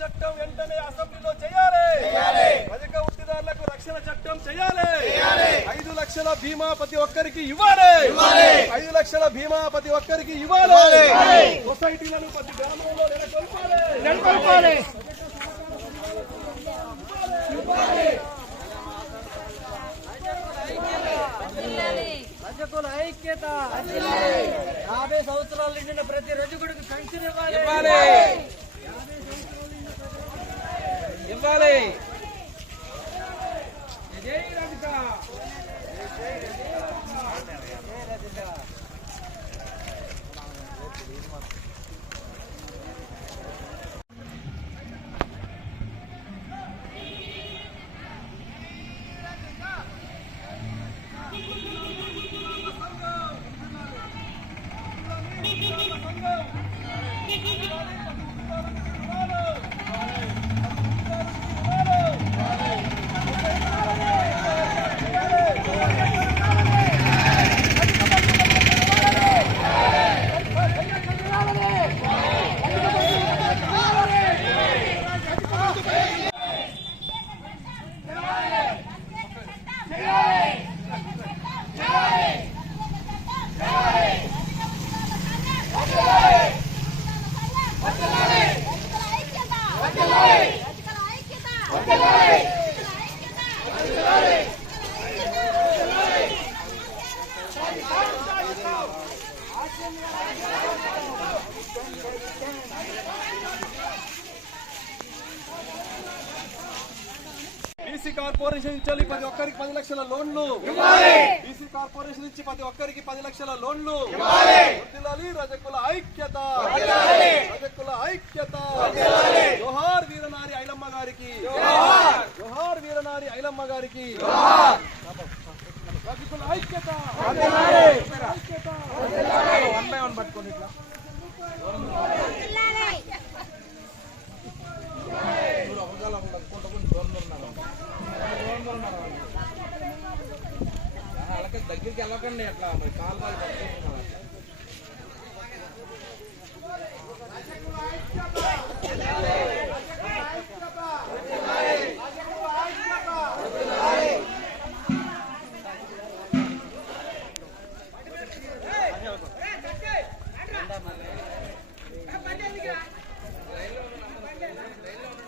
చట్టం వెంటనే అసెంబ్లీలో చేయాలి. అధిక వృత్తిదారులకు రక్షణ చట్టం చేయాలి. ఐదు లక్షల బీమా ప్రతి ఒక్కరికి ఇవ్వాలి. ఐదు లక్షల బీమా ప్రతి ఒక్కరికి ఇవ్వాలి. సొసైటీలను ప్రతి గ్రామంలో నెలకొల్పాలి. ఐక్యత. యాభై సంవత్సరాలు నిండిన ప్రతి రజకుడికి సంఖ్య ఇవ్వాలి. బీసీ కార్పొరేషన్ నుంచి ప్రతి ఒక్కరికి పది లక్షల లోన్లు. బీసీ కార్పొరేషన్ నుంచి ప్రతి ఒక్కరికి పది లక్షల లోన్లు. రజకుల ఐక్యత. రజకుల ఐక్యత. జోహార్ వీరనారి ఐలమ్మ గారికి. జోహార్. వీరనారి ఐలమ్మ గారికి. రజకుల ఐక్యత. ఐక్యత. వన్ బై వన్ పట్టుకోండి ఇట్లా. దగ్గరికి వెళ్ళకండి అట్లా మరి కాలు లైన్లో లైన్లో